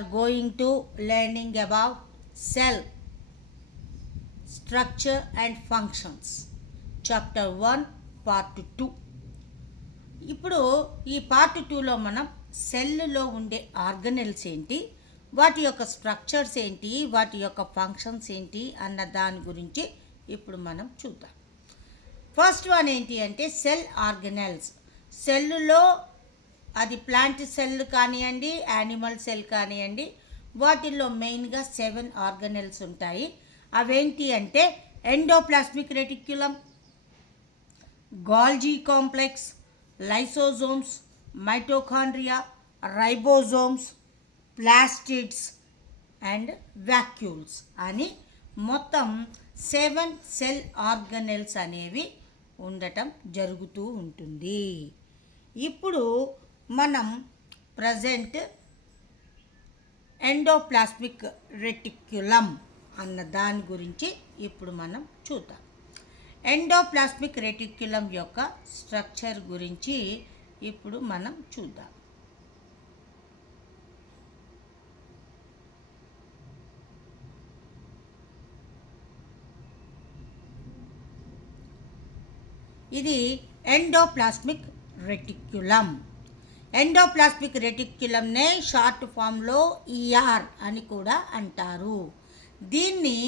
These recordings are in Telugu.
are going to learning about cell structure and functions chapter 1 part 2. ఇప్పుడు ఈ పార్ట్ 2లో మనం సెల్లో ఉండే ఆర్గనెల్స్ ఏంటి, వాటి యొక్క స్ట్రక్చర్స్ ఏంటి, వాటి యొక్క ఫంక్షన్స్ ఏంటి అన్న దాని గురించి ఇప్పుడు మనం చూద్దాం. ఫస్ట్ వన్ ఏంటి అంటే సెల్ ఆర్గనెల్స్. సెల్లులో అది ప్లాంట్ సెల్ కానివ్వండి, యానిమల్ సెల్ కానివ్వండి, వాటిల్లో మెయిన్గా 7 ఆర్గనెల్స్ ఉంటాయి. అవేంటి అంటే endoplasmic reticulum, Golgi complex, lysosomes, mitochondria, ribosomes, plastids and vacuoles అని మొత్తం 7 సెల్ ఆర్గనెల్స్ అనేవి ఉండటం జరుగుతూ ఉంటుంది. ఇప్పుడు మనం ప్రజెంట్ ఎండోప్లాస్మిక్ రెటిక్యులం అన్న దాని గురించి ఇప్పుడు మనం చూద్దాం. ఎండోప్లాస్మిక్ రెటిక్యులం యొక్క స్ట్రక్చర్ గురించి ఇప్పుడు మనం చూద్దాం. ఇది ఎండోప్లాస్మిక్ రెటిక్యులం. ఎండోప్లాస్మిక్ రెటిక్యులంనే షార్ట్ ఫామ్లో ఈఆర్ అని కూడా అంటారు. దీన్ని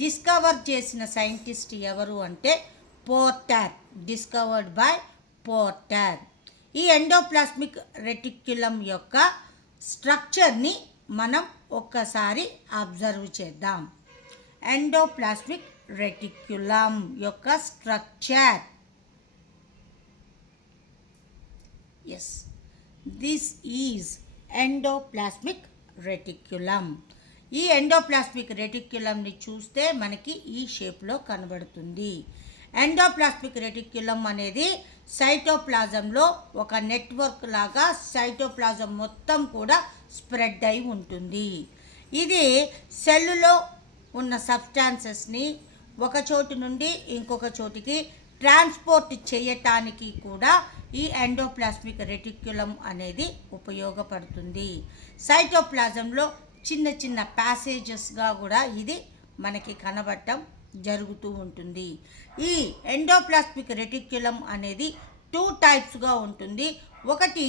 డిస్కవర్ చేసిన సైంటిస్ట్ ఎవరు అంటే పోర్టర్, డిస్కవర్డ్ బై పోర్టర్. ఈ ఎండోప్లాస్మిక్ రెటిక్యులం యొక్క స్ట్రక్చర్ని మనం ఒక్కసారి అబ్జర్వ్ చేద్దాం. ఎండోప్లాస్మిక్ రెటిక్యులం యొక్క structure. Yes, this is endoplasmic reticulum. ఈ ఎండోప్లాస్మిక్ రెటిక్యులంని చూస్తే మనకి ఈ షేప్లో కనబడుతుంది. ఎండోప్లాస్మిక్ రెటిక్యులం అనేది సైటోప్లాజంలో ఒక నెట్వర్క్ లాగా సైటోప్లాజం మొత్తం కూడా స్ప్రెడ్ అయి ఉంటుంది. ఇది సెల్లులో ఉన్న సబ్స్టాన్సెస్ని ఒక చోటు నుండి ఇంకొక చోటికి ట్రాన్స్పోర్ట్ చేయటానికి కూడా ఈ ఎండోప్లాస్మిక్ రెటిక్యులం అనేది ఉపయోగపడుతుంది. సైటోప్లాజంలో చిన్న చిన్న ప్యాసేజెస్గా కూడా ఇది మనకి కనబడటం జరుగుతూ ఉంటుంది. ఈ ఎండోప్లాస్మిక్ రెటిక్యులం అనేది 2 టైప్స్గా ఉంటుంది. ఒకటి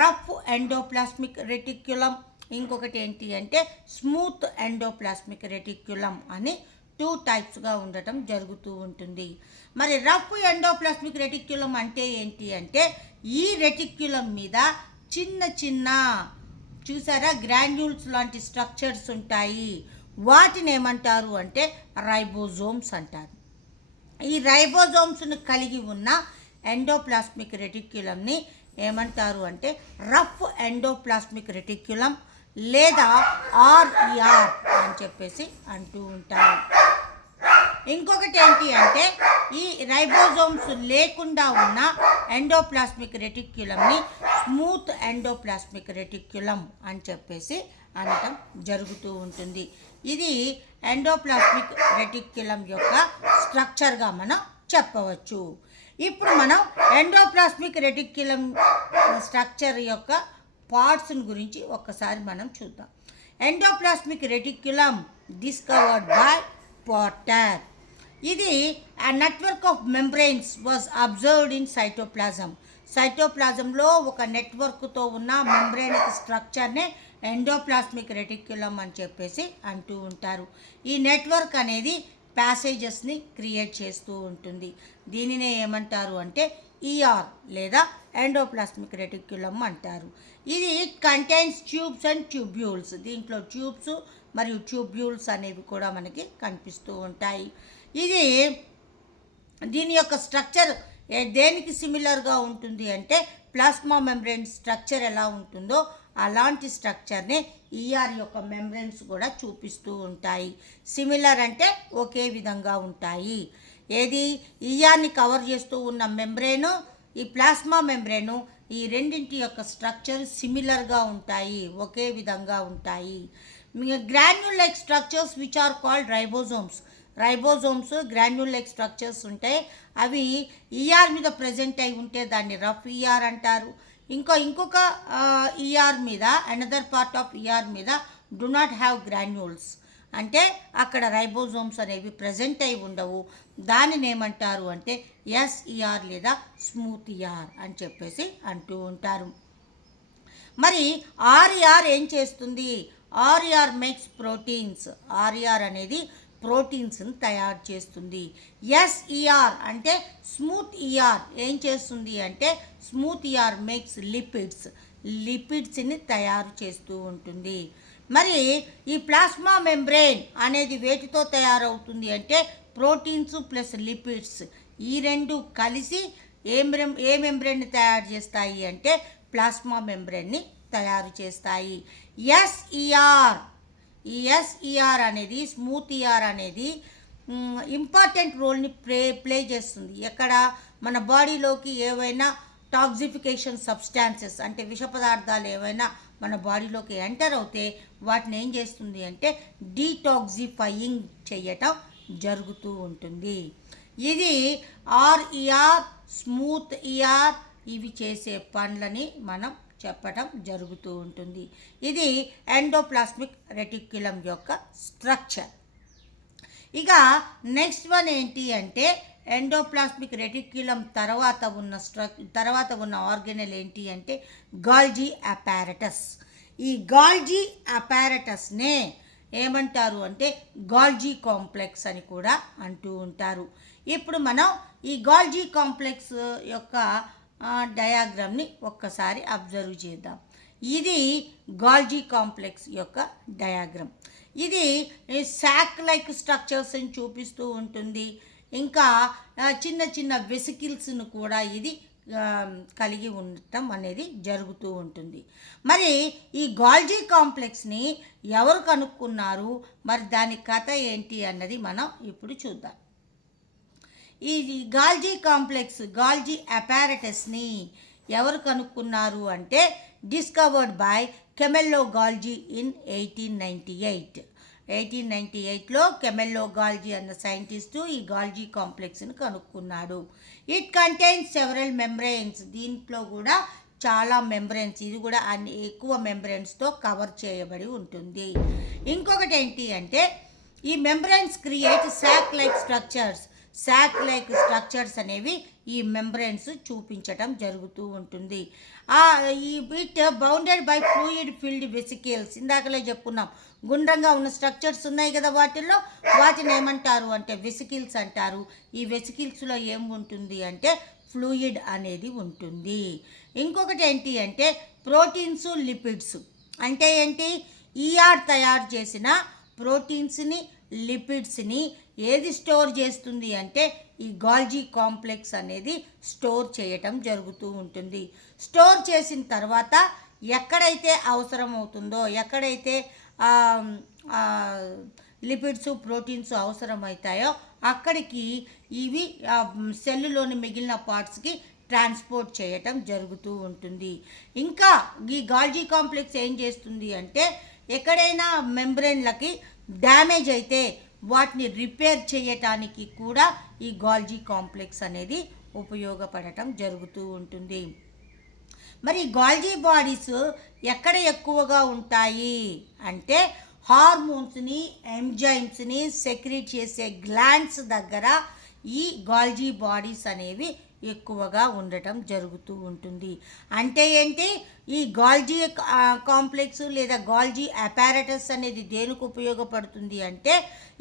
రఫ్ ఎండోప్లాస్మిక్ రెటిక్యులం, ఇంకొకటి ఏంటి అంటే స్మూత్ ఎండోప్లాస్మిక్ రెటిక్యులం అని 2 టైప్స్గా ఉండటం జరుగుతూ ఉంటుంది. మరి రఫ్ ఎండోప్లాస్మిక్ రెటిక్యులం అంటే ఏంటి అంటే ఈ రెటిక్యులం మీద చిన్న చిన్న చూసారా గ్రాన్యూల్స్ లాంటి స్ట్రక్చర్స్ ఉంటాయి. వాటిని ఏమంటారు అంటే రైబోజోమ్స్ అంటారు. ఈ రైబోజోమ్స్ను కలిగి ఉన్న ఎండోప్లాస్మిక్ రెటిక్యులంని ఏమంటారు అంటే రఫ్ ఎండోప్లాస్మిక్ రెటిక్యులం లేదా ఆర్ఈఆర్ అని చెప్పేసి అంటూ ఉంటారు. ఇంకొకటి ఏంటి అంటే ఈ రైబోజోమ్స్ లేకుండా ఉన్న ఎండోప్లాస్మిక్ రెటిక్యులంని స్మూత్ ఎండోప్లాస్మిక్ రెటిక్యులం అని చెప్పేసి అనటం జరుగుతూ ఉంటుంది. ఇది ఎండోప్లాస్మిక్ రెటిక్యులం యొక్క స్ట్రక్చర్గా మనం చెప్పవచ్చు. ఇప్పుడు మనం ఎండోప్లాస్మిక్ రెటిక్యులం స్ట్రక్చర్ యొక్క పార్ట్స్ గురించి ఒక్కసారి మనం చూద్దాం. Endoplasmic reticulum discovered by Porter. ఇది ఆ network of membranes was observed in cytoplasm. సైటోప్లాజంలో ఒక నెట్వర్క్తో ఉన్న మెంబ్రెయిన్ స్ట్రక్చర్నే ఎండోప్లాస్మిక్ రెటిక్యులం అని చెప్పేసి అంటూ ఉంటారు. ఈ నెట్వర్క్ అనేది ప్యాసేజెస్ని క్రియేట్ చేస్తూ ఉంటుంది. దీనినే ఏమంటారు అంటే ఈఆర్ లేదా ఎండోప్లాస్మిక్ రెటిక్యులం అంటారు. ఇది కంటైన్స్ ట్యూబ్స్ అండ్ ట్యూబ్యూల్స్. దీంట్లో ట్యూబ్స్ మరియు ట్యూబ్యూల్స్ అనేవి కూడా మనకి కనిపిస్తూ ఉంటాయి. దీని యొక్క స్ట్రక్చర్ దేనికి సిమిలర్గా ఉంటుంది అంటే ప్లాస్మా మెంబ్రెయిన్ స్ట్రక్చర్ ఎలా ఉంటుందో అలాంటి స్ట్రక్చర్నే ఈఆర్ యొక్క మెంబ్రెయిన్స్ కూడా చూపిస్తూ ఉంటాయి. సిమిలర్ అంటే ఒకే విధంగా ఉంటాయి. ఏది ఈఆర్ని కవర్ చేస్తూ ఉన్న మెంబ్రెయిన్, ఈ ప్లాస్మా మెంబ్రెయిన్, ఈ రెండింటి యొక్క స్ట్రక్చర్ సిమిలర్గా ఉంటాయి, ఒకే విధంగా ఉంటాయి. Granule like structures which are called ribosomes. Ribosomes granule like structures ఉంటాయి. అవి ఈఆర్ మీద ప్రజెంట్ అయి ఉంటే దాన్ని రఫ్ ఈఆర్ అంటారు. ఇంకొక ఈఆర్ మీద, అనదర్ పార్ట్ ఆఫ్ ఈఆర్ మీద డు నాట్ హ్యావ్ గ్రాన్యూల్స్, అంటే అక్కడ రైబోజోమ్స్ అనేవి ప్రజెంట్ అయి ఉండవు. దానిని ఏమంటారు అంటే ఎస్ఈఆర్ లేదా స్మూత్ ఈఆర్ అని చెప్పేసి అంటూ ఉంటారు. మరి ఆర్ఈఆర్ ఏం చేస్తుంది? RER makes proteins. ఆర్ఈఆర్ అనేది ప్రోటీన్స్ని తయారు చేస్తుంది. ఎస్ఈఆర్ అంటే స్మూత్ ఈఆర్ ఏం చేస్తుంది అంటే స్మూత్ ఈఆర్ మేక్స్ లిపిడ్స్ని తయారు చేస్తూ ఉంటుంది. మరి ఈ ప్లాస్మా మెంబ్రెయిన్ అనేది వేటితో తయారవుతుంది అంటే ప్రోటీన్స్ ప్లస్ లిపిడ్స్, ఈ రెండు కలిసి ఏ మెంబ్రెయిన్ని తయారు చేస్తాయి అంటే ప్లాస్మా మెంబ్రెయిన్ని తయారు చేస్తాయి. ఎస్ఈఆర్, ఈ ఎస్ఈఆర్ అనేది స్మూత్ ఈఆర్ అనేది ఇంపార్టెంట్ రోల్ని ప్లే చేస్తుంది. ఎక్కడ? మన బాడీలోకి ఏవైనా టాక్సిఫికేషన్ సబ్స్టాన్సెస్ అంటే విష పదార్థాలు ఏవైనా మన బాడీలోకి ఎంటర్ అవుతే వాటిని ఏం చేస్తుంది అంటే డీటాక్సిఫైయింగ్ చేయటం జరుగుతూ ఉంటుంది. ఇది ఆర్ఈఆర్, స్మూత్ ఈఆర్ ఇవి చేసే పనులని మనం చెప్పటం జరుగుతూ ఉంటుంది. ఇది ఎండోప్లాస్మిక్ రెటిక్యులం యొక్క స్ట్రక్చర్. ఇక నెక్స్ట్ వన్ ఏంటి అంటే ఎండోప్లాస్మిక్ రెటిక్యులం తర్వాత ఉన్న ఆర్గనెల్ ఏంటి అంటే గాల్జీ అపారటస్. ఈ గాల్జీ అపారటస్నే ఏమంటారు అంటే గాల్జీ కాంప్లెక్స్ అని కూడా అంటూ ఉంటారు. ఇప్పుడు మనం ఈ గాల్జీ కాంప్లెక్స్ యొక్క డయాగ్రామ్ని ఒక్కసారి అబ్జర్వ్ చేద్దాం. ఇది గాల్జీ కాంప్లెక్స్ యొక్క డయాగ్రామ్. ఇది శాక్ లైక్ స్ట్రక్చర్స్ని చూపిస్తూ ఉంటుంది. ఇంకా చిన్న చిన్న వెసికిల్స్ను కూడా ఇది కలిగి ఉండటం అనేది జరుగుతూ ఉంటుంది. మరి ఈ గాల్జీ కాంప్లెక్స్ని ఎవరు కనుక్కున్నారు, మరి దాని కథ ఏంటి అన్నది మనం ఇప్పుడు చూద్దాం. ఈ గాల్జీ కాంప్లెక్స్, గాల్జీ అపారటస్ని ఎవరు కనుక్కున్నారు అంటే discovered by Camillo Golgi in 1898లో కెమెల్లో గాల్జీ అన్న సైంటిస్టు ఈ గాల్జీ కాంప్లెక్స్ని కనుక్కున్నాడు. It contains several membranes. దీంట్లో కూడా చాలా మెంబ్రెయిన్స్, ఇది కూడా ఎక్కువ మెంబ్రెయిన్స్తో కవర్ చేయబడి ఉంటుంది. ఇంకొకటి ఏంటి అంటే ఈ membranes create sac like structures అనేవి ఈ మెంబ్రెయిన్స్ చూపించటం జరుగుతూ ఉంటుంది. ఈ bit bounded by fluid filled vesicles. ఇందాకలే చెప్పుకున్నాం, గుండ్రంగా ఉన్న స్ట్రక్చర్స్ ఉన్నాయి కదా, వాటిని ఏమంటారు అంటే వెసికిల్స్ అంటారు. ఈ వెసికిల్స్లో ఏం ఉంటుంది అంటే ఫ్లూయిడ్ అనేది ఉంటుంది. ఇంకొకటి ఏంటి అంటే ప్రోటీన్స్, లిపిడ్స్. అంటే ఏంటి? ఈఆర్ తయారు చేసిన ప్రోటీన్స్ని, లిపిడ్స్ని ఏది స్టోర్ చేస్తుంది అంటే ఈ గాల్జీ కాంప్లెక్స్ అనేది స్టోర్ చేయటం జరుగుతూ ఉంటుంది. స్టోర్ చేసిన తర్వాత ఎక్కడైతే అవసరం అవుతుందో, ఎక్కడైతే లిపిడ్స్, ప్రోటీన్స్ అవసరమవుతాయో అక్కడికి ఇవి సెల్లులోని మిగిలిన పార్ట్స్కి ట్రాన్స్పోర్ట్ చేయటం జరుగుతూ ఉంటుంది. ఇంకా ఈ గాల్జీ కాంప్లెక్స్ ఏం చేస్తుంది అంటే ఎక్కడైనా మెంబ్రెయిన్లకి డ్యామేజ్ అయితే వాటిని రిపేర్ చేయటానికి కూడా ఈ గాల్జీ కాంప్లెక్స్ అనేది ఉపయోగపడటం జరుగుతూ ఉంటుంది. మరి గాల్జీ బాడీస్ ఎక్కడ ఎక్కువగా ఉంటాయి అంటే హార్మోన్స్ని, ఎంజైమ్స్ని సెక్రీట్ చేసే గ్లాండ్స్ దగ్గర ఈ గాల్జీ బాడీస్ అనేవి ఎక్కువగా ఉండటం జరుగుతూ ఉంటుంది. అంటే ఏంటి? ఈ గాల్జీ కాంప్లెక్స్ లేదా గాల్జీ అపారటస్ అనేది దేనికి ఉపయోగపడుతుంది అంటే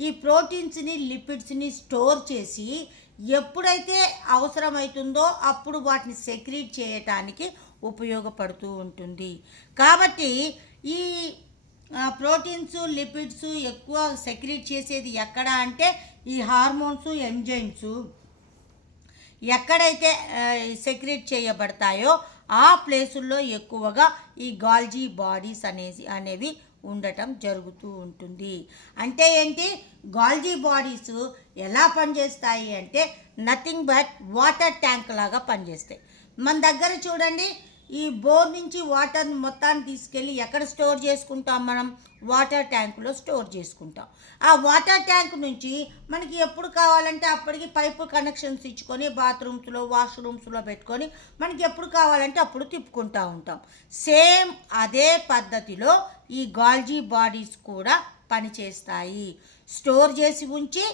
ఈ ప్రోటీన్స్ని, లిపిడ్స్ని స్టోర్ చేసి ఎప్పుడైతే అవసరమవుతుందో అప్పుడు వాటిని సెక్రీట్ చేయటానికి ఉపయోగపడుతూ ఉంటుంది. కాబట్టి ఈ ప్రోటీన్స్, లిపిడ్స్ ఎక్కువ సెక్రీట్ చేసేది ఎక్కడ అంటే ఈ హార్మోన్స్, ఎంజైమ్స్ ఎక్కడైతే సెక్రీట్ చేయబడతాయో ఆ ప్లేసుల్లో ఎక్కువగా ఈ గాల్జీ బాడీస్ అనేవి ఉండటం జరుగుతూ ఉంటుంది. అంటే ఏంటి? గాల్జీ బాడీస్ ఎలా పనిచేస్తాయి అంటే నథింగ్ బట్ వాటర్ ట్యాంక్ లాగా పనిచేస్తాయి. మన దగ్గర చూడండి, ఈ బోర్ నుంచి వాటర్ని మొత్తాన్ని తీసుకెళ్ళి ఎక్కడ స్టోర్ చేసుకుంటాం మనం? వాటర్ ట్యాంకులో స్టోర్ చేసుకుంటాం. ఆ వాటర్ ట్యాంక్ నుంచి మనకి ఎప్పుడు కావాలంటే అప్పటికి పైపు కనెక్షన్స్ ఇచ్చుకొని బాత్రూమ్స్లో వాష్రూమ్స్లో పెట్టుకొని మనకి ఎప్పుడు కావాలంటే అప్పుడు తిప్పుకుంటూ ఉంటాం. సేమ్ అదే పద్ధతిలో ఈ గాల్జీ బాడీస్ కూడా పనిచేస్తాయి. స్టోర్ చేసి ఉంచి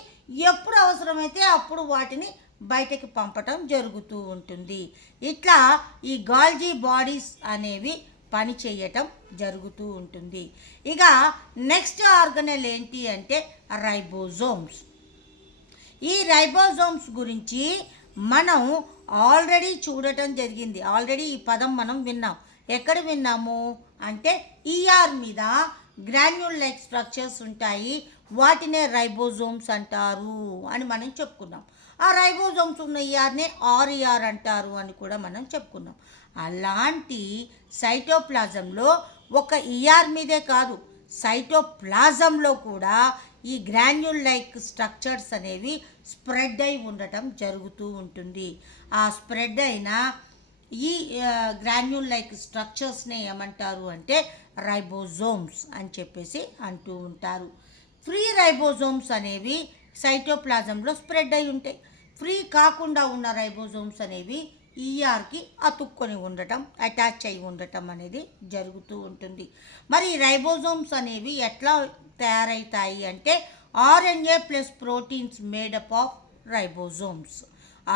ఎప్పుడు అవసరమైతే అప్పుడు వాటిని బయటకి పంపటం జరుగుతూ ఉంటుంది. ఇట్లా ఈ గాల్జీ బాడీస్ అనేవి పని చేయటం జరుగుతూ ఉంటుంది. ఇక నెక్స్ట్ ఆర్గనెల్ ఏంటి అంటే రైబోజోమ్స్. ఈ రైబోజోమ్స్ గురించి మనం ఆల్రెడీ చూడటం జరిగింది. ఆల్రెడీ ఈ పదం మనం విన్నాం. ఎక్కడ విన్నాము అంటే ఈఆర్ మీద గ్రాన్యూల్ లైక్ స్ట్రక్చర్స్ ఉంటాయి, వాటినే రైబోజోమ్స్ అంటారు అని మనం చెప్పుకున్నాం. ఆ రైబోజోమ్స్ ఉన్న ఈఆర్నే ఆర్ఈఆర్ అంటారు అని కూడా మనం చెప్పుకున్నాం. అలాంటి సైటోప్లాజంలో ఒక ఈఆర్ మీదే కాదు, సైటోప్లాజంలో కూడా ఈ గ్రాన్యూల్ లైక్ స్ట్రక్చర్స్ అనేవి స్ప్రెడ్ అయి ఉండటం జరుగుతూ ఉంటుంది. ఆ స్ప్రెడ్ అయిన ఈ గ్రాన్యూల్ లైక్ స్ట్రక్చర్స్నే ఏమంటారు అంటే రైబోజోమ్స్ అని చెప్పేసి అంటూ ఉంటారు. ఫ్రీ రైబోజోమ్స్ అనేవి సైటోప్లాజంలో స్ప్రెడ్ అయి ఉంటాయి. ఫ్రీ కాకుండా ఉన్న రైబోజోమ్స్ అనేవి ఈఆర్కి అతుక్కొని ఉండటం, అటాచ్ అయి ఉండటం అనేది జరుగుతూ ఉంటుంది. మరి ఈ రైబోజోమ్స్ అనేవి ఎట్లా తయారవుతాయి అంటే RNA plus proteins made up of ribosomes.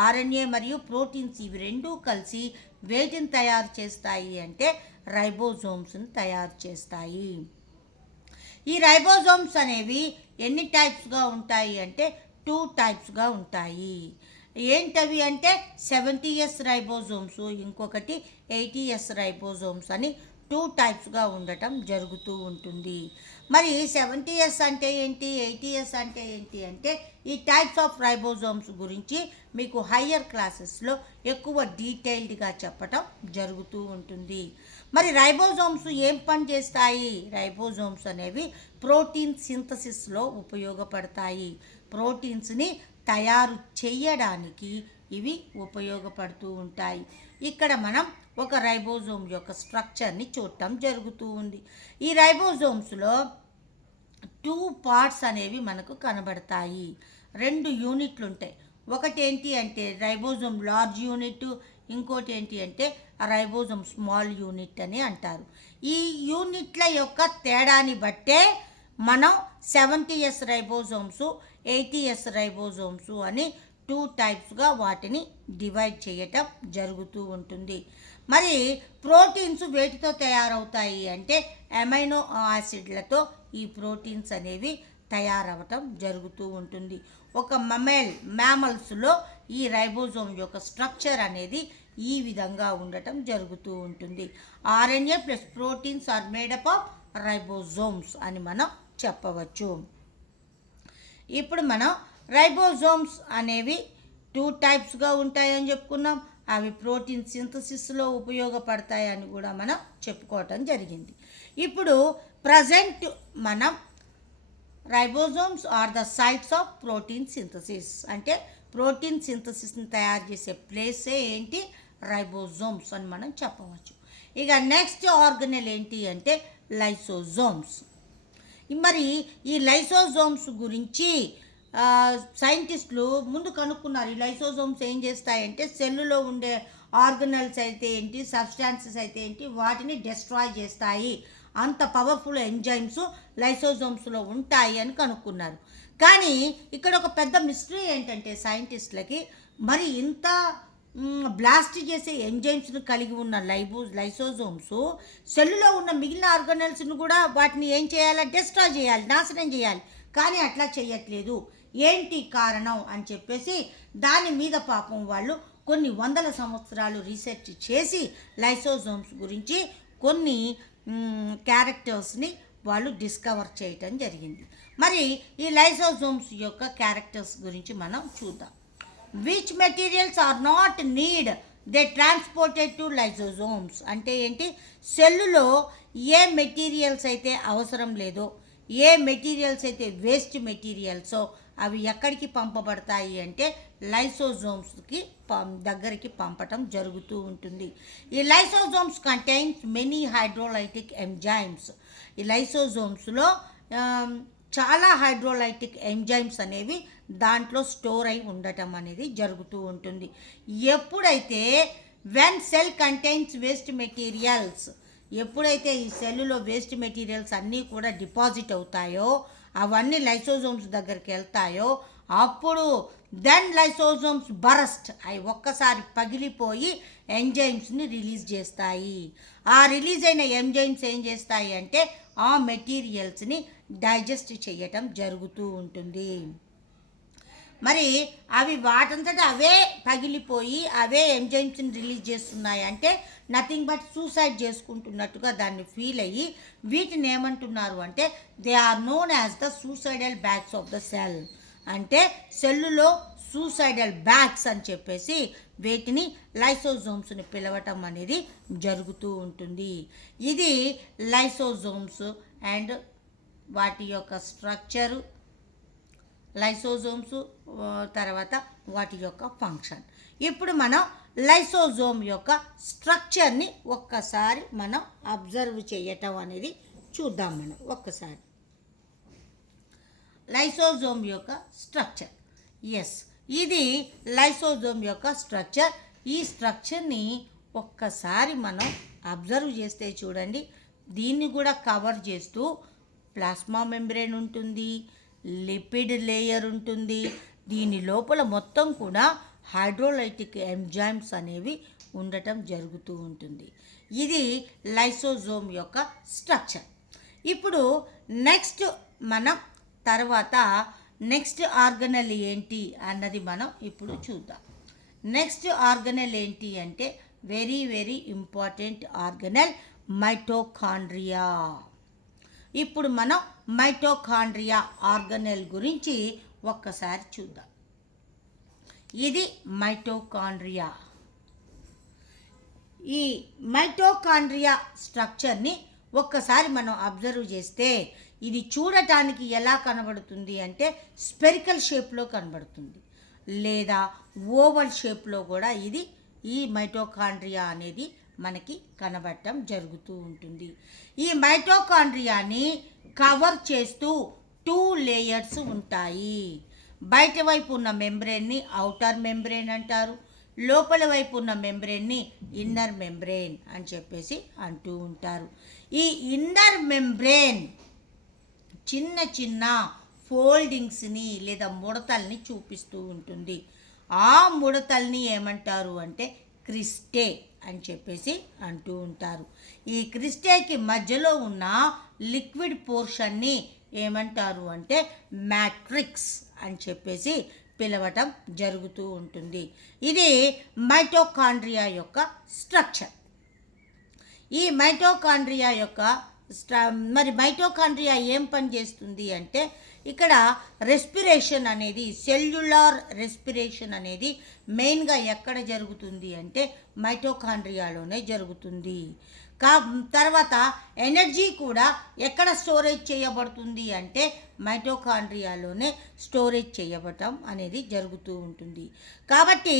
RNA మరియు ప్రోటీన్స్ ఇవి రెండూ కలిసి వేటిని తయారు చేస్తాయి అంటే రైబోజోమ్స్ని తయారు చేస్తాయి. ఈ రైబోజోమ్స్ అనేవి ఎన్ని టైప్స్గా ఉంటాయి అంటే 2 టైప్స్గా ఉంటాయి. ఏంటవి అంటే 70S రైబోజోమ్స్, ఇంకొకటి 80S రైబోజోమ్స్ అని 2 టైప్స్గా ఉండటం జరుగుతూ ఉంటుంది. మరి 70S అంటే ఏంటి, 80S అంటే ఏంటి అంటే ఈ టైప్స్ ఆఫ్ రైబోజోమ్స్ గురించి మీకు హయ్యర్ క్లాసెస్లో ఎక్కువ డీటెయిల్డ్గా చెప్పటం జరుగుతూ ఉంటుంది. మరి రైబోజోమ్స్ ఏం పని చేస్తాయి? రైబోజోమ్స్ అనేవి ప్రోటీన్ సింథసిస్లో ఉపయోగపడతాయి. ప్రోటీన్స్ని తయారు చేయడానికి ఇవి ఉపయోగపడుతూ ఉంటాయి. ఇక్కడ మనం ఒక రైబోజోమ్ యొక్క స్ట్రక్చర్ని చూడటం జరుగుతూ ఉంది. ఈ రైబోజోమ్స్లో 2 పార్ట్స్ అనేవి మనకు కనబడతాయి. 2 యూనిట్లు ఉంటాయి. ఒకటి ఏంటి అంటే రైబోజోమ్ లార్జ్ యూనిట్, ఇంకోటి ఏంటి అంటే రైబోజోమ్ స్మాల్ యూనిట్ అని అంటారు. ఈ యూనిట్ల యొక్క తేడాని బట్టే మనం 70S రైబోజోమ్స్, 80S రైబోజోమ్స్ అని 2 టైప్స్గా వాటిని డివైడ్ చేయటం జరుగుతూ ఉంటుంది. మరి ప్రోటీన్స్ వేటితో తయారవుతాయి అంటే అమైనో యాసిడ్లతో ఈ ప్రోటీన్స్ అనేవి తయారవటం జరుగుతూ ఉంటుంది. ఒక మ్యామల్స్లో ఈ రైబోజోమ్ యొక్క స్ట్రక్చర్ అనేది ఈ విధంగా ఉండటం జరుగుతూ ఉంటుంది. RNA plus proteins are made up of ribosomes అని మనం చెప్పవచ్చు. ఇప్పుడు మనం రైబోజోమ్స్ అనేవి 2 టైప్స్గా ఉంటాయని చెప్పుకున్నాం. అవి ప్రోటీన్ సింథసిస్లో ఉపయోగపడతాయని కూడా మనం చెప్పుకోవటం జరిగింది. ఇప్పుడు ప్రజెంట్ మనం ribosomes are the sites of protein synthesis అంటే ప్రోటీన్ సింథసిస్ని తయారు చేసే ప్లేసే ఏంటి రైబోజోమ్స్ అని మనం చెప్పవచ్చు. ఇక నెక్స్ట్ ఆర్గనెల్ ఏంటి అంటే లైసోజోమ్స్. మరి ఈ లైసోజోమ్స్ గురించి సైంటిస్టులు ముందు కనుక్కున్నారు. ఈ లైసోజోమ్స్ ఏం చేస్తాయంటే సెల్లులో ఉండే ఆర్గనల్స్ అయితే ఏంటి, సబ్స్టాన్సెస్ అయితే ఏంటి, వాటిని డిస్ట్రాయ్ చేస్తాయి. అంత పవర్ఫుల్ ఎంజైమ్స్ లైసోజోమ్స్లో ఉంటాయి అని కనుక్కున్నారు. కానీ ఇక్కడ ఒక పెద్ద మిస్టరీ ఏంటంటే సైంటిస్టులకి మరి ఇంత బ్లాస్ట్ చేసే ఎంజైమ్స్ను కలిగి ఉన్న లైసోజోమ్స్ సెల్లులో ఉన్న మిగిలిన ఆర్గనల్స్ను కూడా వాటిని ఏం చేయాలి, డిస్ట్రాయ్ చేయాలి, నాశనం చేయాలి. కానీ అట్లా చేయట్లేదు. ఏంటి కారణం అని చెప్పేసి దాని మీద పాపం వాళ్ళు కొన్ని వందల సంవత్సరాలు రీసెర్చ్ చేసి లైసోజోమ్స్ గురించి కొన్ని క్యారెక్టర్స్ని వాళ్ళు డిస్కవర్ చేయటం జరిగింది. మరి ఈ లైసోజోమ్స్ యొక్క క్యారెక్టర్స్ గురించి మనం చూద్దాం. Which materials are not need they transported to lysosomes అంటే ఏంటి, సెల్లులో ఏ మెటీరియల్స్ అయితే అవసరం లేదో, ఏ మెటీరియల్స్ అయితే వేస్ట్ మెటీరియల్సో అవి ఎక్కడికి పంపబడతాయి అంటే లైసోజోమ్స్కి దగ్గరికి పంపటం జరుగుతూ ఉంటుంది. ఈ lysosomes contains many hydrolytic enzymes. ఈ లైసోజోమ్స్లో చాలా హైడ్రోలైటిక్ ఎంజైమ్స్ అనేవి దాంట్లో స్టోర్ అయి ఉండటం అనేది జరుగుతూ ఉంటుంది. ఎప్పుడైతే when cell contains waste materials, ఎప్పుడైతే ఈ సెల్లులో వేస్ట్ మెటీరియల్స్ అన్నీ కూడా డిపాజిట్ అవుతాయో, అవన్నీ లైసోజోమ్స్ దగ్గరికి వెళ్తాయో, అప్పుడు దెన్ లైసోజోమ్స్ బరస్ట్ అవి ఒక్కసారి పగిలిపోయి ఎంజైమ్స్ని రిలీజ్ చేస్తాయి. ఆ రిలీజ్ అయిన ఎంజైమ్స్ ఏం చేస్తాయి అంటే ఆ మెటీరియల్స్ని డైజెస్ట్ చేయటం జరుగుతూ ఉంటుంది. మరి అవి వాటంతట అవే పగిలిపోయి అవే ఎంజైమ్స్ని రిలీజ్ చేస్తున్నాయి అంటే నథింగ్ బట్ సూసైడ్ చేసుకుంటున్నట్టుగా దాన్ని ఫీల్ అయ్యి వీటిని ఏమంటున్నారు అంటే they are known as the suicidal bags of the cell. అంటే సెల్లులో సూసైడల్ బ్యాగ్స్ అని చెప్పేసి వీటిని లైసోజోమ్స్ని పిలవటం అనేది జరుగుతూ ఉంటుంది. ఇది లైసోజోమ్స్ అండ్ వాటి యొక్క స్ట్రక్చరు, లైసోజోమ్స్ తర్వాత వాటి యొక్క ఫంక్షన్. ఇప్పుడు మనం లైసోజోమ్ యొక్క స్ట్రక్చర్ని ఒక్కసారి మనం అబ్జర్వ్ చేయటం అనేది చూద్దాం. మనం ఒక్కసారి లైసోజోమ్ యొక్క స్ట్రక్చర్. ఇది లైసోజోమ్ యొక్క స్ట్రక్చర్. ఈ స్ట్రక్చర్ని ఒక్కసారి మనం అబ్జర్వ్ చేస్తే చూడండి, దీన్ని కూడా కవర్ చేస్తూ ప్లాస్మా మెంబ్రేన్ ఉంటుంది, లిపిడ్ లేయర్ ఉంటుంది. దీని లోపల మొత్తం కూడా హైడ్రోలైటిక్ ఎంజైమ్స్ అనేవి ఉండటం జరుగుతూ ఉంటుంది. ఇది లైసోజోమ్ యొక్క స్ట్రక్చర్. ఇప్పుడు మనం తర్వాత నెక్స్ట్ ఆర్గనెల్ ఏంటి అన్నది మనం ఇప్పుడు చూద్దాం. నెక్స్ట్ ఆర్గనెల్ ఏంటి అంటే very very important organelle mitochondria. ఇప్పుడు మనం మైటోకాండ్రియా ఆర్గనెల్ గురించి ఒక్కసారి చూద్దాం. ఇది మైటోకాండ్రియా. ఈ మైటోకాండ్రియా స్ట్రక్చర్ని ఒక్కసారి మనం అబ్జర్వ్ చేస్తే ఇది చూడటానికి ఎలా కనబడుతుంది అంటే స్పెరికల్ షేప్లో కనబడుతుంది, లేదా ఓవల్ షేప్లో కూడా ఈ మైటోకాండ్రియా అనేది మనకి కనబడటం జరుగుతూ ఉంటుంది. ఈ మైటోకాండ్రియాని కవర్ చేస్తూ 2 లేయర్స్ ఉంటాయి. బయట వైపు ఉన్న మెంబ్రేన్ని ఔటర్ మెంబ్రేన్ అంటారు, లోపల వైపు ఉన్న మెంబ్రేన్ని ఇన్నర్ మెంబ్రేన్ అని చెప్పేసి అంటూ ఉంటారు. ఈ ఇన్నర్ మెంబ్రేన్ చిన్న చిన్న ఫోల్డింగ్స్ని లేదా ముడతల్ని చూపిస్తూ ఉంటుంది. ఆ ముడతల్ని ఏమంటారు అంటే క్రిస్టే అని చెప్పేసి అంటూ ఉంటారు. ఈ క్రిస్టేకి మధ్యలో ఉన్న లిక్విడ్ పోర్షన్ని ఏమంటారు అంటే మ్యాట్రిక్స్ అని చెప్పేసి పిలవటం జరుగుతూ ఉంటుంది. ఇది మైటోకాండ్రియా యొక్క స్ట్రక్చర్. ఈ మైటోకాండ్రియా యొక్క మరి మైటోకాండ్రియా ఏం పని చేస్తుంది అంటే ఇక్కడ రెస్పిరేషన్ అనేది, సెల్యులార్ రెస్పిరేషన్ అనేది మెయిన్గా ఎక్కడ జరుగుతుంది అంటే మైటోకాండ్రియాలోనే జరుగుతుంది. తర్వాత ఎనర్జీ కూడా ఎక్కడ స్టోరేజ్ చేయబడుతుంది అంటే మైటోకాండ్రియాలోనే స్టోరేజ్ చేయబడటం అనేది జరుగుతూ ఉంటుంది. కాబట్టి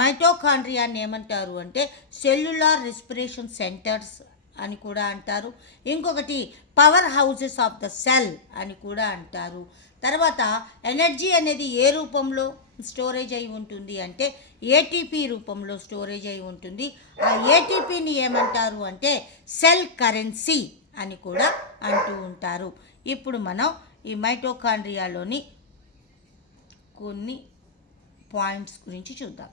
మైటోకాండ్రియాని ఏమంటారు అంటే సెల్యులార్ రెస్పిరేషన్ సెంటర్స్ అని కూడా అంటారు. ఇంకొకటి power houses of the cell అని కూడా అంటారు. తర్వాత ఎనర్జీ అనేది ఏ రూపంలో స్టోరేజ్ అయి ఉంటుంది అంటే ఏటీపీ రూపంలో స్టోరేజ్ అయి ఉంటుంది. ఆ ఏటీపీని ఏమంటారు అంటే సెల్ కరెన్సీ అని కూడా అంటూ ఉంటారు. ఇప్పుడు మనం ఈ మైటోకాండ్రియాలోని కొన్ని పాయింట్స్ గురించి చూద్దాం.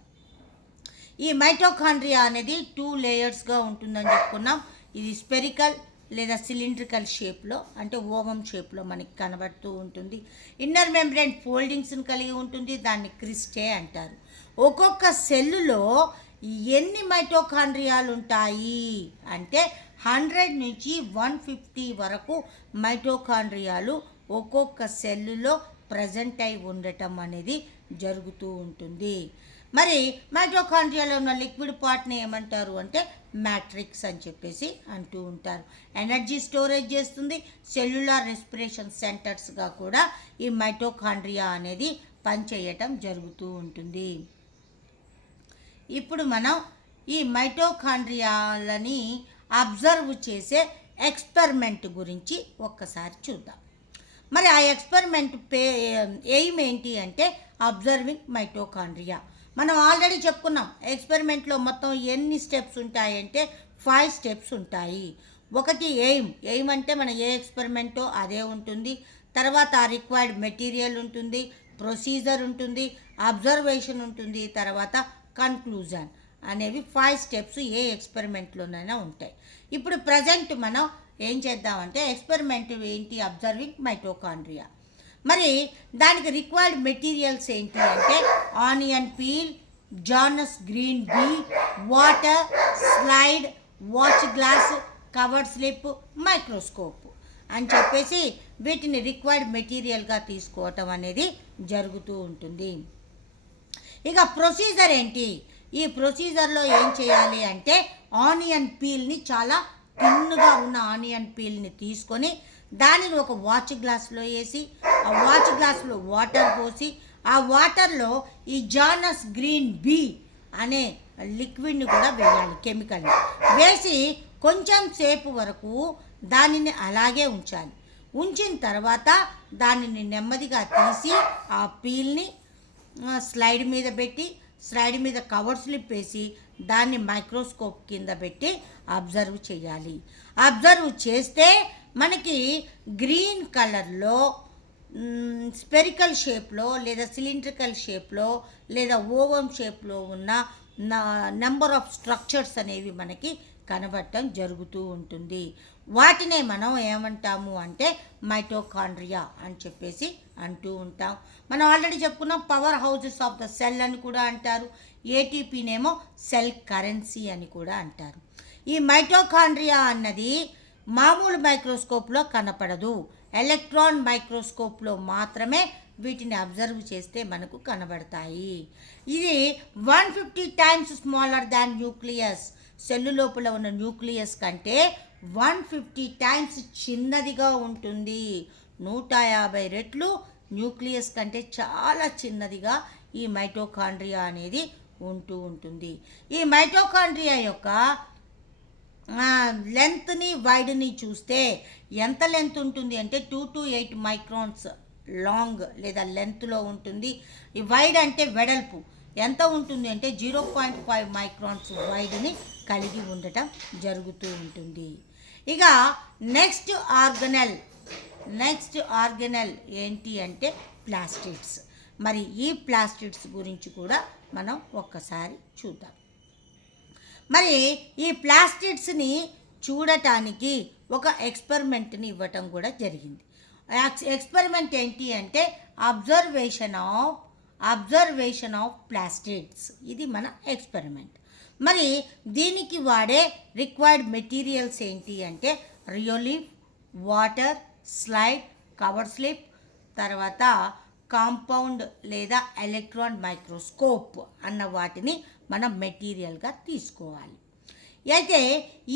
ఈ మైటోకాండ్రియా అనేది 2 లేయర్స్గా ఉంటుందని చెప్పుకున్నాం. ఇది స్పెరికల్ లేదా సిలిండ్రికల్ షేప్లో అంటే ఓవం షేప్లో మనకి కనబడుతూ ఉంటుంది. ఇన్నర్ మెంబ్రేన్ ఫోల్డింగ్స్ని కలిగి ఉంటుంది, దాన్ని క్రిస్టే అంటారు. ఒక్కొక్క సెల్లులో ఎన్ని మైటోకాండ్రియాలు ఉంటాయి అంటే 100 నుంచి 150 వరకు మైటోకాండ్రియాలు ఒక్కొక్క సెల్లులో ప్రజెంట్ అయి ఉండటం అనేది జరుగుతూ ఉంటుంది. మరి మైటోకాండ్రియాలో ఉన్న లిక్విడ్ పార్ట్ని ఏమంటారు అంటే మ్యాట్రిక్స్ అని చెప్పేసి అంటూ ఉంటారు. ఎనర్జీ స్టోరేజ్ చేస్తుంది. సెల్యులార్ రెస్పిరేషన్ సెంటర్స్గా కూడా ఈ మైటోకాండ్రియా అనేది పనిచేయటం జరుగుతూ ఉంటుంది. ఇప్పుడు మనం ఈ మైటోకాండ్రియాలని అబ్జర్వ్ చేసే ఎక్స్పెరిమెంట్ గురించి ఒక్కసారి చూద్దాం. మరి ఆ ఎక్స్పెరిమెంట్ ఎయిమ్ ఏంటి అంటే అబ్జర్వింగ్ మైటోకాండ్రియా. మనం ఆల్రెడీ చెప్పుకున్నాం ఎక్స్పెరిమెంట్లో మొత్తం ఎన్ని స్టెప్స్ ఉంటాయంటే 5 స్టెప్స్ ఉంటాయి. ఒకటి ఎయిమ్ అంటే మన ఏ ఎక్స్పెరిమెంటో అదే ఉంటుంది. తర్వాత రిక్వైర్డ్ మెటీరియల్ ఉంటుంది, ప్రొసీజర్ ఉంటుంది, అబ్జర్వేషన్ ఉంటుంది, తర్వాత కన్క్లూజన్ అనేవి 5 స్టెప్స్ ఏ ఎక్స్పెరిమెంట్లోనైనా ఉంటాయి. ఇప్పుడు ప్రజెంట్ మనం ఏం చేద్దామంటే ఎక్స్పెరిమెంట్ ఏంటి, అబ్జర్వింగ్ మైటోకాండ్రియా. మరి దానికి రిక్వైర్డ్ మెటీరియల్స్ ఏంటి అంటే onion peel, Janus green B, water, slide, watch glass, covered slip, microscope అని చెప్పేసి వీటిని రిక్వైర్డ్ మెటీరియల్గా తీసుకోవటం అనేది జరుగుతూ ఉంటుంది. ఇక ప్రొసీజర్ ఏంటి, ఈ ప్రొసీజర్లో ఏం చేయాలి అంటే ఆనియన్ పీల్ని, చాలా తిన్నుగా ఉన్న ఆనియన్ పీల్ని తీసుకొని దానిని ఒక వాచ్ గ్లాస్లో వేసి ఆ వాచ్ గ్లాస్లో వాటర్ పోసి ఆ వాటర్లో ఈ జానస్ గ్రీన్ బీ అనే లిక్విడ్ని కూడా వేయాలి, కెమికల్ని వేసి కొంచెం సేపు వరకు దానిని అలాగే ఉంచాలి. ఉంచిన తర్వాత దానిని నెమ్మదిగా తీసి ఆ పీల్ని స్లైడ్ మీద పెట్టి స్లైడ్ మీద కవర్ స్లిప్ వేసి దాన్ని మైక్రోస్కోప్ కింద పెట్టి అబ్జర్వ్ చేయాలి. అబ్జర్వ్ చేస్తే మనకి గ్రీన్ కలర్లో స్పెరికల్ షేప్లో లేదా సిలిండ్రికల్ షేప్లో లేదా ఓవమ్ షేప్లో ఉన్న నెంబర్ ఆఫ్ స్ట్రక్చర్స్ అనేవి మనకి కనబడటం జరుగుతూ ఉంటుంది. వాటినే మనం ఏమంటాము అంటే మైటోకాండ్రియా అని చెప్పేసి అంటూ ఉంటాం. మనం ఆల్రెడీ చెప్పుకున్నాం power houses of the cell అని కూడా అంటారు. ఏటీపీనేమో సెల్ కరెన్సీ అని కూడా అంటారు. ఈ మైటోకాండ్రియా అన్నది మామూలు మైక్రోస్కోప్లో కనపడదు, ఎలక్ట్రాన్ మైక్రోస్కోప్లో మాత్రమే వీటిని అబ్జర్వ్ చేస్తే మనకు కనబడతాయి. ఇది 150 times smaller than nucleus. Cell లోపల ఉన్న న్యూక్లియస్ కంటే 150 టైమ్స్ చిన్నదిగా ఉంటుంది. 150 రెట్లు న్యూక్లియస్ కంటే చాలా చిన్నదిగా ఈ మైటోకాండ్రియా అనేది ఉంటూ ఉంటుంది. ఈ మైటోకాండ్రియా యొక్క లెంత్ని వైడ్ని చూస్తే ఎంత లెంత్ ఉంటుంది అంటే 2 to 8 మైక్రాన్స్ లాంగ్ లేదా లెంత్లో ఉంటుంది. ఈ వైడ్ అంటే వెడల్పు ఎంత ఉంటుంది అంటే 0.5 మైక్రాన్స్ వైడ్ని కలిగి ఉండటం జరుగుతూ ఉంటుంది. ఇక నెక్స్ట్ ఆర్గనెల్ ఏంటి అంటే ప్లాస్టిడ్స్. మరి ఈ ప్లాస్టిడ్స్ గురించి కూడా మనం ఒక్కసారి చూద్దాం. మరి ఈ ప్లాస్టిడ్స్ని చూడటానికి ఒక ఎక్స్పెరిమెంట్ని ఇవ్వటం కూడా జరిగింది. ఎక్స్పెరిమెంట్ ఏంటి అంటే అబ్జర్వేషన్ ఆఫ్ ప్లాస్టిడ్స్. ఇది మన ఎక్స్పెరిమెంట్. మరి దీనికి వాడే రిక్వైర్డ్ మెటీరియల్స్ ఏంటి అంటే రియోలీఫ్, వాటర్, స్లైడ్, కవర్ స్లిప్, తర్వాత కాంపౌండ్ లేదా ఎలక్ట్రాన్ మైక్రోస్కోప్ అన్న వాటిని మనం మెటీరియల్గా తీసుకోవాలి. అయితే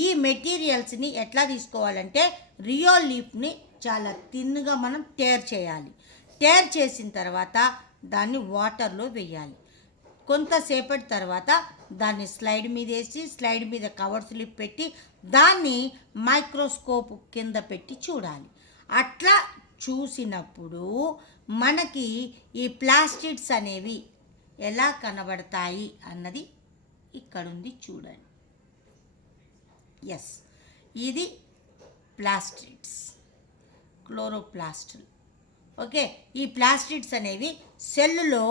ఈ మెటీరియల్స్ని ఎట్లా తీసుకోవాలంటే రియోలీఫ్ని చాలా తిన్నుగా మనం టేర్ చేయాలి. టేర్ చేసిన తర్వాత దాన్ని వాటర్లో వేయాలి. కొంతసేపటి తర్వాత దాన్ని స్లైడ్ మీద వేసి స్లైడ్ మీద కవర్ స్లిప్ పెట్టి దాన్ని మైక్రోస్కోప్ కింద పెట్టి చూడాలి. అట్లా చూసినప్పుడు మనకి ఈ ప్లాస్టిడ్స్ అనేవి ఎలా కనబడతాయి అన్నది ఇక్కడుంది చూడండి. ఎస్, ఇది ప్లాస్టిడ్స్, క్లోరోప్లాస్టులు. ఓకే, ఈ ప్లాస్టిడ్స్ అనేవి సెల్లులో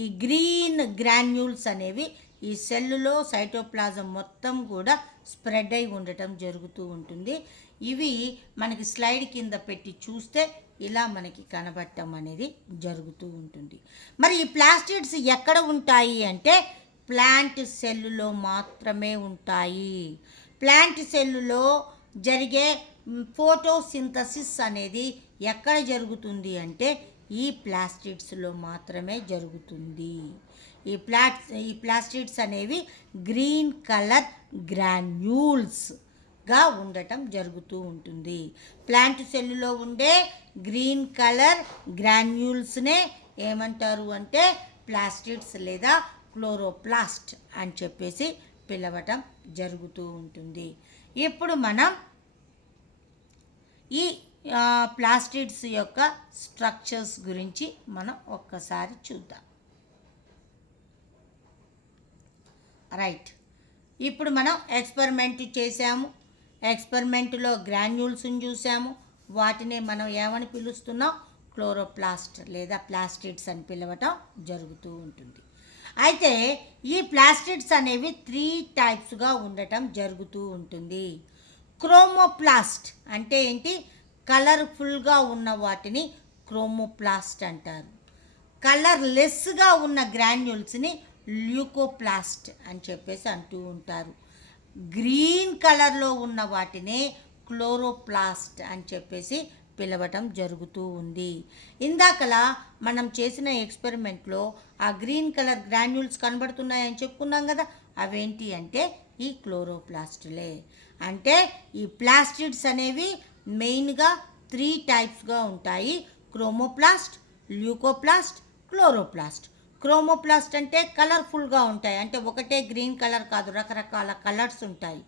ఈ గ్రీన్ గ్రాన్యూల్స్ అనేవి ఈ సెల్లులో సైటోప్లాజం మొత్తం కూడా స్ప్రెడ్ అయి ఉండటం జరుగుతూ ఉంటుంది. ఇవి మనకి స్లైడ్ కింద పెట్టి చూస్తే ఇలా మనకి కనబడటం అనేది జరుగుతూ ఉంటుంది. మరి ఈ ప్లాస్టిడ్స్ ఎక్కడ ఉంటాయి అంటే ప్లాంట్ సెల్లులో మాత్రమే ఉంటాయి. ప్లాంట్ సెల్లులో జరిగే ఫోటోసింథసిస్ అనేది ఎక్కడ జరుగుతుంది అంటే ఈ ప్లాస్టిడ్స్లో మాత్రమే జరుగుతుంది. ఈ ప్లాస్టిడ్స్ అనేవి గ్రీన్ కలర్ గ్రాన్యూల్స్గా ఉండటం జరుగుతూ ఉంటుంది. ప్లాంట్ సెల్లులో ఉండే గ్రీన్ కలర్ గ్రాన్యూల్స్నే ఏమంటారు అంటే ప్లాస్టిడ్స్ లేదా క్లోరోప్లాస్ట్ అని చెప్పేసి పిలవటం జరుగుతూ ఉంటుంది. ఇప్పుడు మనం ఈ ప్లాస్టిడ్స్ యొక్క స్ట్రక్చర్స్ గురించి మనం ఒక్కసారి చూద్దాం. రైట్, ఇప్పుడు మనం ఎక్స్పెరిమెంట్ చేసాము. ఎక్స్పెరిమెంట్లో గ్రాన్యూల్స్ని చూసాము. వాటిని మనం ఏమని పిలుస్తున్నాం? క్లోరోప్లాస్ట్ లేదా ప్లాస్టిడ్స్ అని పిలవటం జరుగుతూ ఉంటుంది. అయితే ఈ ప్లాస్టిడ్స్ అనేవి 3 టైప్స్గా ఉండటం జరుగుతూ ఉంటుంది. క్రోమోప్లాస్ట్ అంటే ఏంటి? కలర్ఫుల్గా ఉన్న వాటిని క్రోమోప్లాస్ట్ అంటారు. కలర్లెస్గా ఉన్న గ్రాన్యూల్స్ని ల్యూకోప్లాస్ట్ అని చెప్పేసి అంటూ ఉంటారు. గ్రీన్ కలర్లో ఉన్న వాటినే క్లోరోప్లాస్ట్ అని చెప్పేసి పిలవటం జరుగుతూ ఉంది. ఇందాకలా మనం చేసిన ఎక్స్పెరిమెంట్లో ఆ గ్రీన్ కలర్ గ్రాన్యూల్స్ కనబడుతున్నాయని చెప్పుకున్నాం కదా, అవేంటి అంటే ఈ క్లోరోప్లాస్టులే. అంటే ఈ ప్లాస్టిడ్స్ అనేవి మెయిన్గా 3 టైప్స్గా ఉంటాయి: క్రోమోప్లాస్ట్, ల్యూకోప్లాస్ట్, క్లోరోప్లాస్ట్. క్రోమోప్లాస్ట్ అంటే కలర్ఫుల్గా ఉంటాయి, అంటే ఒకటే గ్రీన్ కలర్ కాదు, రకరకాల కలర్స్ ఉంటాయి,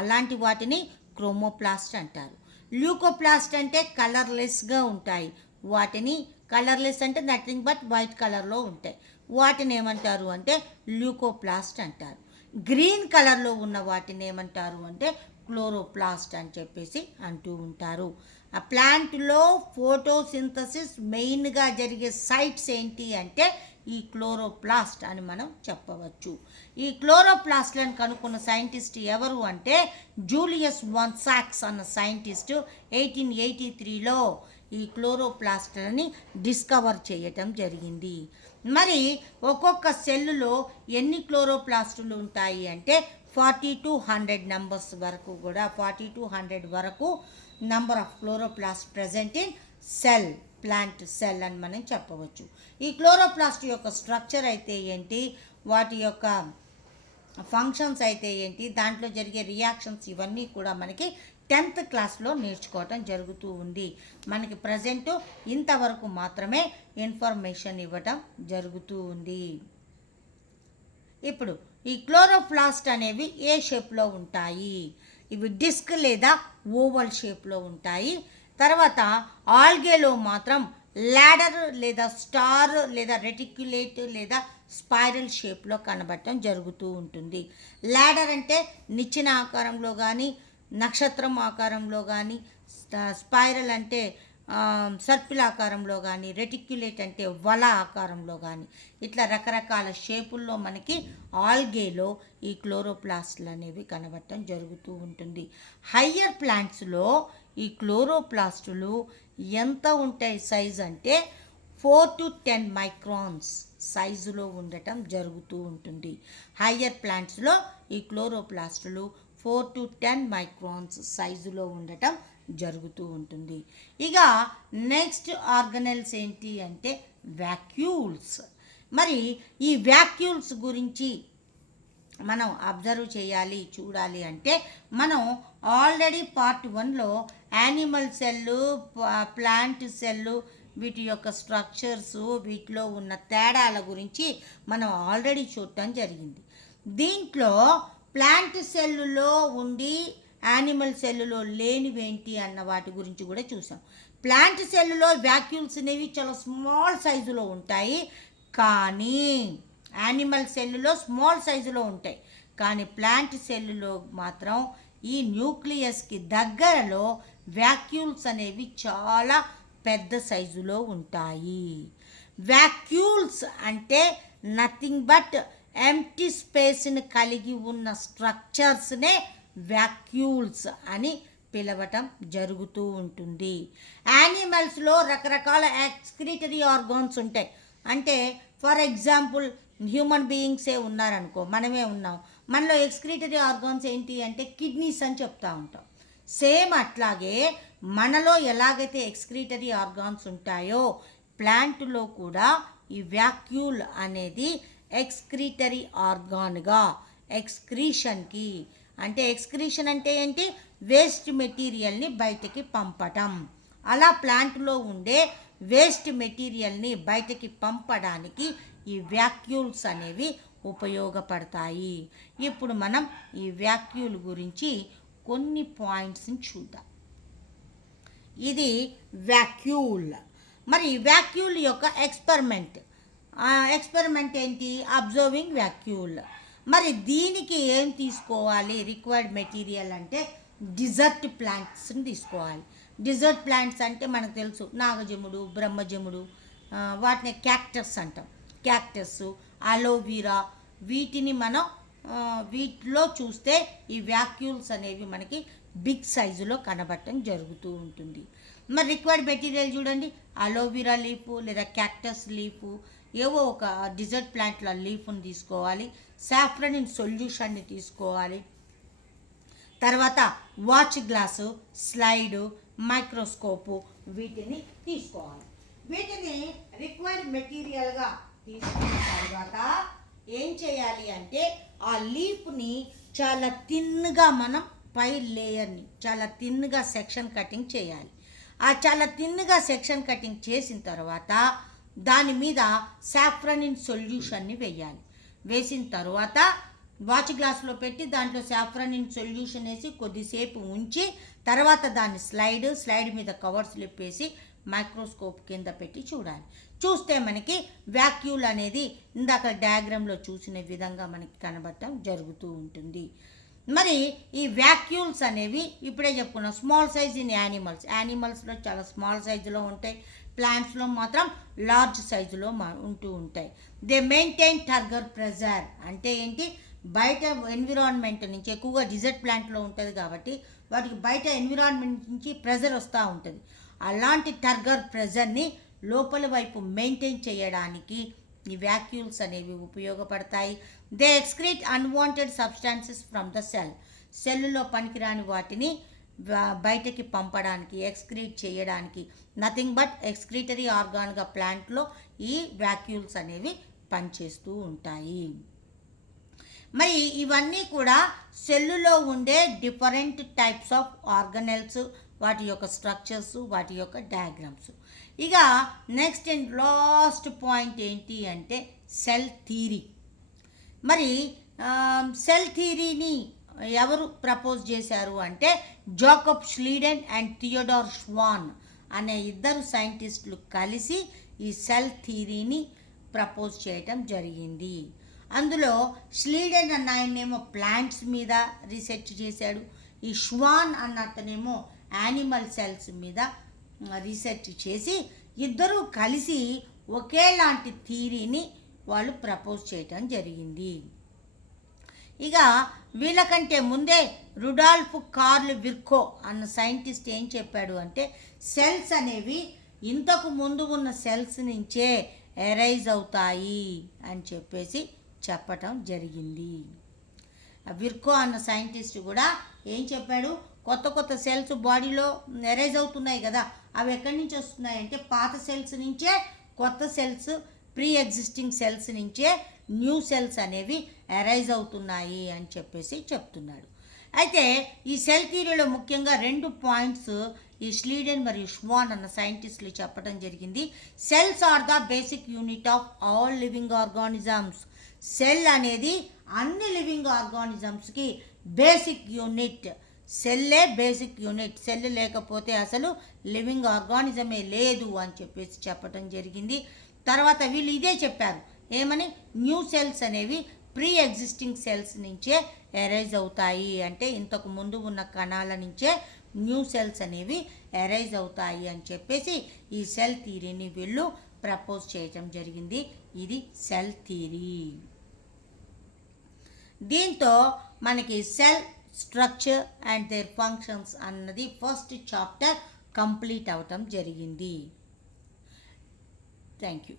అలాంటి వాటిని క్రోమోప్లాస్ట్ అంటారు. ల్యూకోప్లాస్ట్ అంటే కలర్లెస్గా ఉంటాయి, వాటిని కలర్లెస్ అంటే నథింగ్ బట్ వైట్ కలర్లో ఉంటాయి, వాటిని ఏమంటారు అంటే ల్యూకోప్లాస్ట్ అంటారు. గ్రీన్ కలర్లో ఉన్న వాటిని ఏమంటారు అంటే క్లోరోప్లాస్ట్ అని చెప్పేసి అంటూ ఉంటారు. ఆ ప్లాంట్లో ఫోటోసింథసిస్ మెయిన్గా జరిగే సైట్స్ ఏంటి అంటే ఈ క్లోరోప్లాస్ట్ అని మనం చెప్పవచ్చు. ఈ క్లోరోప్లాస్ట్లను కనుక్కున్న సైంటిస్ట్ ఎవరు అంటే జూలియస్ వాన్ సాక్స్ అన్న సైంటిస్టు 1883లో ఈ క్లోరోప్లాస్ట్లని డిస్కవర్ చేయటం జరిగింది. మరి ఒక్కొక్క సెల్లులో ఎన్ని క్లోరోప్లాస్టులు ఉంటాయి అంటే 40 to 100 నెంబర్స్ వరకు కూడా 40 to 100 వరకు number of chloroplast present in cell, plant cell అని మనం చెప్పవచ్చు. ఈ క్లోరోప్లాస్ట్ యొక్క స్ట్రక్చర్ అయితే ఏంటి, వాటి యొక్క ఫంక్షన్స్ అయితే ఏంటి, దాంట్లో జరిగే రియాక్షన్స్, ఇవన్నీ కూడా మనకి 10th క్లాస్లో నేర్చుకోవటం జరుగుతూ ఉంది. మనకి ప్రజెంట్ ఇంతవరకు మాత్రమే ఇన్ఫర్మేషన్ ఇవ్వటం జరుగుతూ ఉంది. ఇప్పుడు ఈ క్లోరోప్లాస్ట్ అనేవి ఏ షేప్లో ఉంటాయి? ఇవి డిస్క్ లేదా ఓవల్ షేప్లో ఉంటాయి. తర్వాత ఆల్గేలో మాత్రం ల్యాడర్ లేదా స్టార్ లేదా రెటిక్యులేట్ లేదా స్పైరల్ షేప్లో కనబడటం జరుగుతూ ఉంటుంది. ల్యాడర్ అంటే నిచ్చెన ఆకారంలో కానీ, నక్షత్రం ఆకారంలో కానీ, స్పైరల్ అంటే సర్పిల్ ఆకారంలో కానీ, రెటిక్యులేట్ అంటే వల ఆకారంలో కానీ, ఇట్లా రకరకాల షేపుల్లో మనకి ఆల్గేలో ఈ క్లోరోప్లాస్ట్లు అనేవి కనబడటం జరుగుతూ ఉంటుంది. హయ్యర్ ప్లాంట్స్లో ఈ క్లోరోప్లాస్టులు ఎంత ఉంటాయి సైజ్ అంటే 4 to 10 మైక్రాన్స్ సైజులో ఉండటం జరుగుతూ ఉంటుంది. హయ్యర్ ప్లాంట్స్లో ఈ క్లోరోప్లాస్టులు 4 to 10 మైక్రాన్స్ సైజులో ఉండటం జరుగుతూ ఉంటుంది. ఇక నెక్స్ట్ ఆర్గనెల్స్ ఏంటి అంటే వ్యాక్యూల్స్. మరి ఈ వ్యాక్యూల్స్ గురించి మనం అబ్జర్వ్ చేయాలి, చూడాలి అంటే మనం ఆల్రెడీ పార్ట్ 1లో యానిమల్ సెల్లు, ప్లాంట్ సెల్లు, వీటి యొక్క స్ట్రక్చర్స్, వీటిలో ఉన్న తేడాల గురించి మనం ఆల్రెడీ చూడటం జరిగింది. దీంట్లో ప్లాంట్ సెల్లులో ఉండి యానిమల్ సెల్లులో లేనివేంటి అన్న వాటి గురించి కూడా చూసాం. ప్లాంట్ సెల్లులో వ్యాక్యూల్స్ అనేవి చాలా స్మాల్ సైజులో ఉంటాయి, కానీ యానిమల్ సెల్లులో స్మాల్ సైజులో ఉంటాయి, కానీ ప్లాంట్ సెల్లులో మాత్రం ఈ న్యూక్లియస్కి దగ్గరలో వ్యాక్యూల్స్ అనేవి చాలా పెద్ద సైజులో ఉంటాయి. వ్యాక్యూల్స్ అంటే నథింగ్ బట్ ఎంప్టీ స్పేస్ని కలిగి ఉన్న స్ట్రక్చర్స్నే వ్యాక్యూల్స్ అని పిలవటం జరుగుతూ ఉంటుంది. యానిమల్స్లో రకరకాల ఎక్స్క్రీటరీ ఆర్గాన్స్ ఉంటాయి. అంటే ఫర్ ఎగ్జాంపుల్ హ్యూమన్ బీయింగ్సే ఉన్నారనుకో, మనమే ఉన్నాం, మనలో ఎక్స్క్రీటరీ ఆర్గాన్స్ ఏంటి అంటే కిడ్నీస్ అని చెప్తా ఉంటాం. సేమ్ అట్లాగే మనలో ఎలాగైతే ఎక్స్క్రీటరీ ఆర్గాన్స్ ఉంటాయో ప్లాంట్లో కూడా ఈ వ్యాక్యూల్ అనేది ఎక్స్క్రీటరీ ఆర్గాన్గా ఎక్స్క్రీషన్కి, అంటే ఎక్స్క్రీషన్ అంటే ఏంటి, వేస్ట్ మెటీరియల్ని బయటకి పంపటం. అలా ప్లాంట్లో ఉండే వేస్ట్ మెటీరియల్ని బయటకి పంపడానికి ఈ వ్యాక్యూల్స్ అనేవి ఉపయోగపడతాయి. ఇప్పుడు మనం ఈ వ్యాక్యూల్ గురించి కొన్ని పాయింట్స్ని చూద్దాం. ఇది వ్యాక్యూల్. మరి వ్యాక్యూల్ యొక్క ఎక్స్పెరిమెంట్ ఏంటి, అబ్జర్వింగ్ వ్యాక్యూల్. మరి దీనికి ఏం తీసుకోవాలి, రిక్వైర్డ్ మెటీరియల్ అంటే డిజర్ట్ ప్లాంట్స్ని తీసుకోవాలి. డిజర్ట్ ప్లాంట్స్ అంటే మనకు తెలుసు, నాగజముడు, బ్రహ్మజముడు, వాటిని క్యాక్టస్ అంటాం. క్యాక్టస్, అలోవీరా, వీటిని మనం వీటిలో చూస్తే ఈ వ్యాక్యూల్స్ అనేవి మనకి బిగ్ సైజులో కనబడటం జరుగుతూ ఉంటుంది. మరి రిక్వైర్డ్ మెటీరియల్ చూడండి, అలోవీరా లీఫ్ లేదా క్యాక్టస్ లీఫ్, ఏవో ఒక డిజర్ట్ ప్లాంట్ల లీఫ్ని తీసుకోవాలి. సాఫ్రనిన్ సొల్యూషన్ని తీసుకోవాలి. తర్వాత వాచ్ గ్లాసు, స్లైడు, మైక్రోస్కోపు, వీటిని తీసుకోవాలి. వీటిని రిక్వైర్డ్ మెటీరియల్గా తీసుకున్న తర్వాత ఏం చేయాలి అంటే ఆ లీఫ్ని చాలా థిన్గా మనం పై లేయర్ని చాలా థిన్గా సెక్షన్ కటింగ్ చేయాలి. ఆ చాలా థిన్గా సెక్షన్ కటింగ్ చేసిన తర్వాత దాని మీద సాఫ్రనిన్ సొల్యూషన్ని వేయాలి. వేసిన తర్వాత వాచ్ గ్లాస్లో పెట్టి దాంట్లో సాఫ్రనిన్ సొల్యూషన్ వేసి కొద్దిసేపు ఉంచి తర్వాత దాన్ని స్లైడ్ మీద కవర్ స్లిప్ వేసి మైక్రోస్కోప్ కింద పెట్టి చూడాలి. చూస్తే మనకి వ్యాక్యూల్ అనేది ఇందాక డయాగ్రామ్లో చూసిన విధంగా మనకి కనబడటం జరుగుతూ ఉంటుంది. మరి ఈ వ్యాక్యూల్స్ అనేవి ఇప్పుడే చెప్పుకున్నాం, స్మాల్ సైజ్ ఇన్ యానిమల్స్లో చాలా స్మాల్ సైజులో ఉంటాయి, ప్లాంట్స్లో మాత్రం లార్జ్ సైజులో ఉంటూ ఉంటాయి. దే మెయింటైన్ టర్గర్ ప్రెజర్ అంటే ఏంటి, బయట ఎన్విరాన్మెంట్ నుంచి, ఎక్కువగా డిజర్ట్ ప్లాంట్లో ఉంటుంది కాబట్టి వాటికి బయట ఎన్విరాన్మెంట్ నుంచి ప్రెజర్ వస్తూ ఉంటుంది. అలాంటి టర్గర్ ప్రెజర్ని లోపల వైపు మెయింటైన్ చేయడానికి ఈ వ్యాక్యూల్స్ అనేవి ఉపయోగపడతాయి. They excrete unwanted substances from the సెల్లో పనికిరాని వాటిని బయటకి పంపడానికి, ఎక్స్క్రీట్ చేయడానికి నథింగ్ బట్ ఎక్స్క్రీటరీ ఆర్గాన్గా ప్లాంట్లో ఈ వ్యాక్యూల్స్ అనేవి పనిచేస్తూ ఉంటాయి. మరి ఇవన్నీ కూడా సెల్లులో ఉండే డిఫరెంట్ టైప్స్ ఆఫ్ ఆర్గనెల్స్, వాటి యొక్క స్ట్రక్చర్స్, వాటి యొక్క డయాగ్రామ్స్. ఇక నెక్స్ట్ అండ్ లాస్ట్ పాయింట్ ఏంటి అంటే సెల్ థియరీ. మరి సెల్ థియరీని ఎవరు ప్రపోజ్ చేశారు అంటే జాకబ్ ష్లీడెన్ అండ్ థియోడార్ ష్వాన్ అనే ఇద్దరు సైంటిస్టులు కలిసి ఈ సెల్ థియరీని ప్రపోజ్ చేయటం జరిగింది. అందులో ష్లీడెన్ అన్న ఆయనేమో ప్లాంట్స్ మీద రీసెర్చ్ చేశాడు, ఈ ష్వాన్ అన్న అతనేమో యానిమల్ సెల్స్ మీద రీసెర్చ్ చేసి ఇద్దరూ కలిసి ఒకేలాంటి థియరీని వాళ్ళు ప్రపోజ్ చేయటం జరిగింది. ఇక వీళ్ళకంటే ముందే రుడాల్ఫ్ కార్ల్ విర్కో అన్న సైంటిస్ట్ ఏం చెప్పాడు అంటే సెల్స్ అనేవి ఇంతకు ముందు ఉన్న సెల్స్ నుంచే ఎరైజ్ అవుతాయి అని చెప్పేసి చెప్పటం జరిగింది. విర్కో అన్న సైంటిస్ట్ కూడా ఏం చెప్పాడు, కొత్త సెల్స్ బాడీలో ఎరైజ్ అవుతున్నాయి కదా, అవి ఎక్కడి నుంచి వస్తున్నాయి అంటే పాత సెల్స్ నుంచే, కొత్త సెల్స్, ప్రీ ఎగ్జిస్టింగ్ సెల్స్ నుంచే న్యూ సెల్స్ అనేవి ఎరైజ్ అవుతున్నాయి అని చెప్పేసి చెప్తున్నాడు. అయితే ఈ సెల్ థియరీలో ముఖ్యంగా 2 పాయింట్స్ ఈ ష్లీడెన్ మరియు ష్వాన్ అన్న సైంటిస్టులు చెప్పడం జరిగింది. Cells are the basic unit of all living organisms. Cell అనేది అన్ని లివింగ్ ఆర్గానిజమ్స్కి బేసిక్ యూనిట్. సెల్లే బేసిక్ యూనిట్. సెల్ లేకపోతే అసలు లివింగ్ ఆర్గానిజమే లేదు అని చెప్పేసి చెప్పడం జరిగింది. తర్వాత వీళ్ళు ఇదే చెప్పారు, ఏమని, న్యూ సెల్స్ అనేవి ప్రీ ఎగ్జిస్టింగ్ సెల్స్ నుంచే ఎరైజ్ అవుతాయి, అంటే ఇంతకు ముందు ఉన్న కణాల నుంచే న్యూ సెల్స్ అనేవి ఎరైజ్ అవుతాయి అని చెప్పేసి ఈ సెల్ థియరీని వీళ్ళు ప్రపోజ్ చేయటం జరిగింది. ఇది సెల్ థియరీ. దీంతో మనకి cell structure and there functions అన్నది ఫస్ట్ చాప్టర్ కంప్లీట్ అవటం జరిగింది. Thank you.